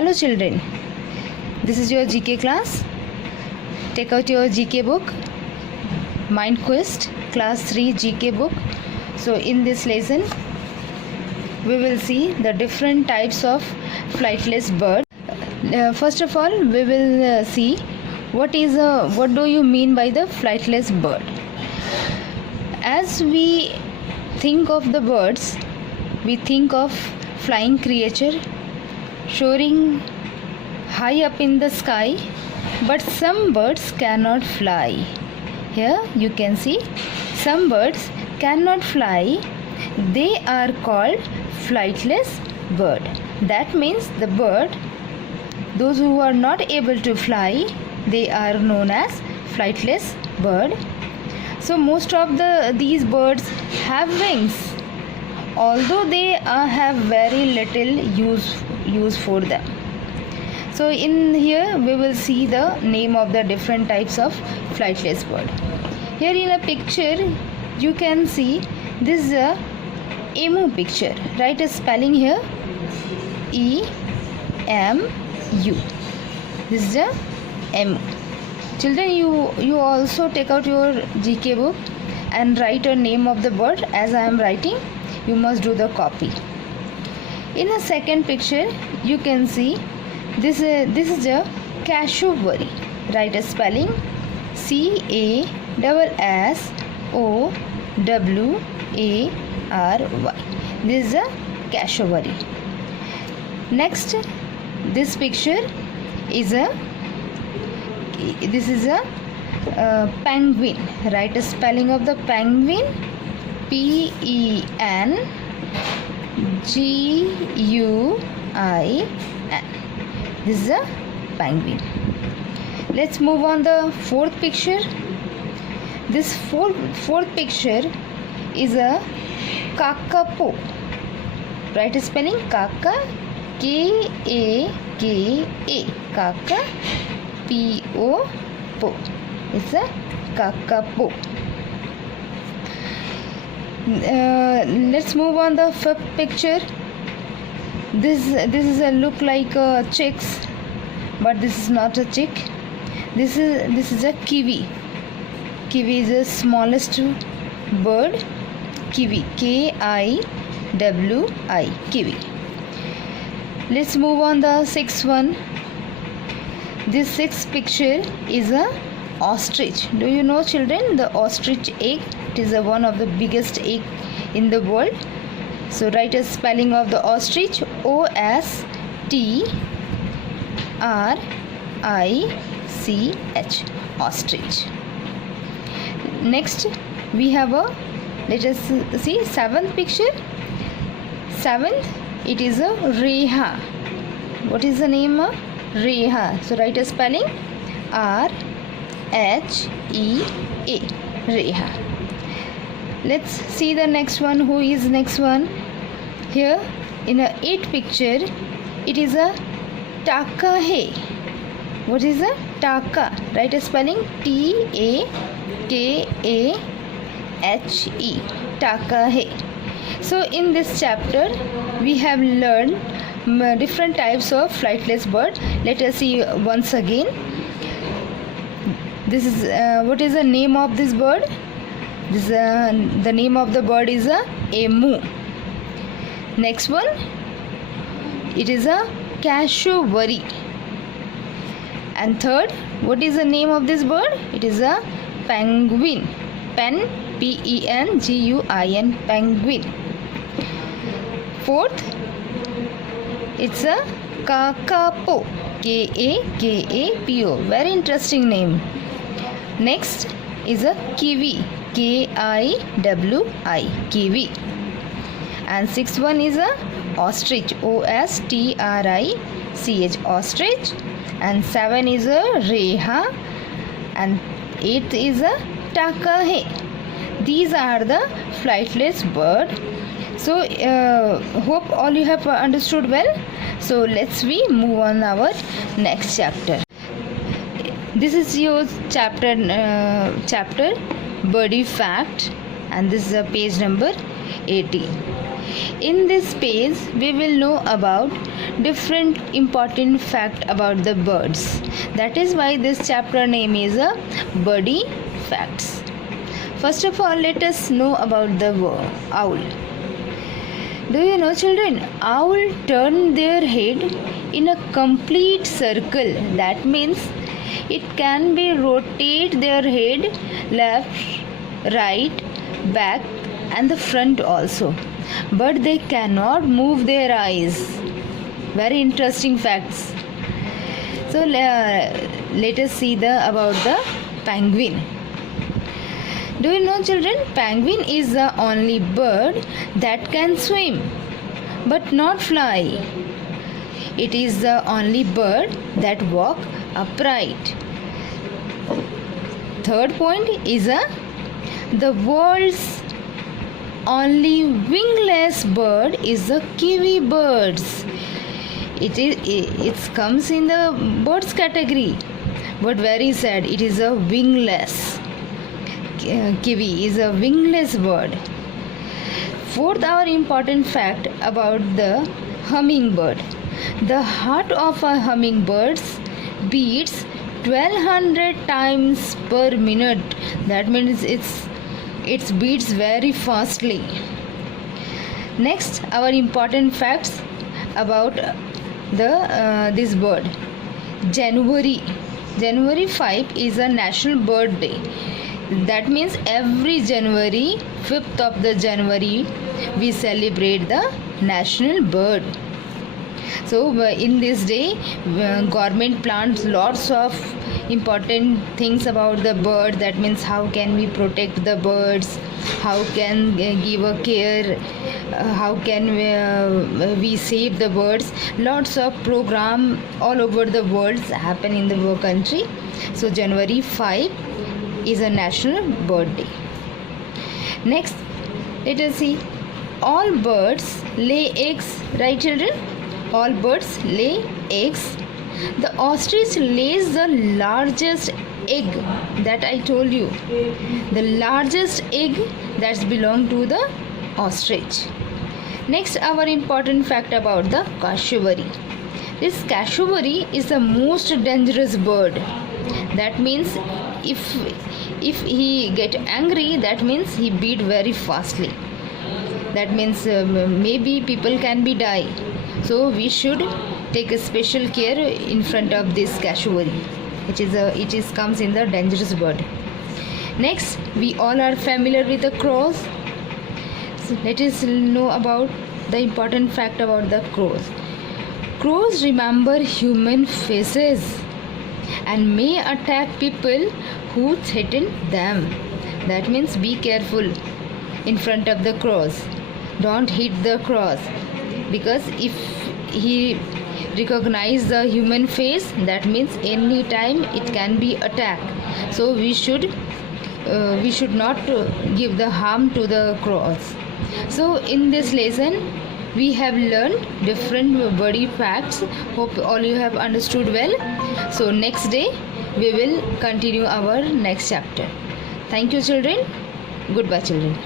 Hello children, this is your GK class. Take out your GK book, Mind Quest class 3 GK book. So in this lesson we will see the different types of flightless bird. First of all we will see what do you mean by the flightless bird. As we think of the birds, we think of flying creature soaring high up in the sky, but some birds cannot fly. Here you can see some birds cannot fly. They are called flightless bird. That means the bird, those who are not able to fly, they are known as flightless bird. So most of these birds have wings, although they have very little use for them. So in here we will see the name of the different types of flightless bird. Here in a picture you can see this is a emu picture. Write a spelling here, E-M-U. This is a emu. Children, you also take out your GK book and write a name of the bird. As I am writing, you must do the copy. In the second picture you can see this is a cassowary. Write a spelling, C-A-S-S-O-W-A-R-Y. This is a cassowary. Next, this picture is a penguin. Write a spelling of the penguin, P-E-N-G-U-I-N. This is a penguin. Let's move on the fourth picture. This fourth picture is a kakapo. Write a spelling, kaka, K-A-K-A, kaka, P-O-Po. It's a kakapo. Let's move on the fifth picture. This is a look like chicks, but this is not a chick. This is a kiwi. Kiwi is the smallest bird. Kiwi, K-I-W-I, kiwi. Let's move on the sixth one. This sixth picture is a ostrich. Do you know, children, the ostrich egg? It is one of the biggest egg in the world. So write a spelling of the ostrich, O-S-T-R-I-C-H, ostrich. Next we have let us see seventh picture. Seventh, it is a reha. What is the name? Reha. So write a spelling, R-H-E-A, reha. Let's see the next one. Who is next one? Here in a eighth picture, it is a takahe. What is a taka? Write a spelling, T-A-K-A-H-E, takahe. So in this chapter we have learned different types of flightless bird. Let us see once again. This is what is the name of this bird? The name of the bird is a emu. Next one, it is a cassowary. And third, what is the name of this bird? It is a penguin. Pen, P-E-N-G-U-I-N, penguin. Fourth, it's a kakapo, K-A-K-A-P-O. Very interesting name. Next is a kiwi, K-I-W-I, kiwi. And sixth one is a ostrich, O-S-T-R-I-C-H, ostrich. And seven is a reha. And eighth is a takahe. These are the flightless bird. So hope all you have understood well. So let's move on our next chapter. This is your chapter birdie fact, and this is page number 18. In this page, we will know about different important fact about the birds. That is why this chapter name is a Birdie Facts. First of all, let us know about the owl. Do you know, children? Owl turn their head in a complete circle. That means it can be rotate their head left, right, back and the front also. But they cannot move their eyes. Very interesting facts. So let us see about the penguin. Do you know, children? Penguin is the only bird that can swim but not fly. It is the only bird that walk upright. Third point is the world's only wingless bird is the kiwi birds. It comes in the birds category, but very sad. It is a wingless. Kiwi is a wingless bird. Fourth, our important fact about the hummingbird. The heart of a hummingbird beats 1200 times per minute. That means it beats very fastly. Next, our important facts about this bird. January 5 is a National Bird Day. That means every January, 5th of the January, we celebrate the National Bird. So in this day, government plans lots of important things about the bird. That means how can we protect the birds, how can give a care, how can we save the birds. Lots of program all over the world happen in the country. So January 5 is a National Bird Day. Next, let us see. All birds lay eggs, right, children? All birds lay eggs. The ostrich lays the largest egg, that I told you. The largest egg that belongs to the ostrich. Next, our important fact about the cassowary. This cassowary is the most dangerous bird. That means if he get angry, that means he beat very fastly. That means maybe people can be die. So we should take a special care in front of this cassowary. It comes in the dangerous bird. Next, we all are familiar with the crows. So let us know about the important fact about the crows. Crows remember human faces and may attack people who threaten them. That means be careful in front of the crows. Don't hit the crows, because if he recognize the human face, that means any time it can be attacked. So we should not give the harm to the crows. So in this lesson we have learned different birdie facts. Hope all you have understood well. So next day we will continue our next chapter. Thank you, children. Goodbye, children.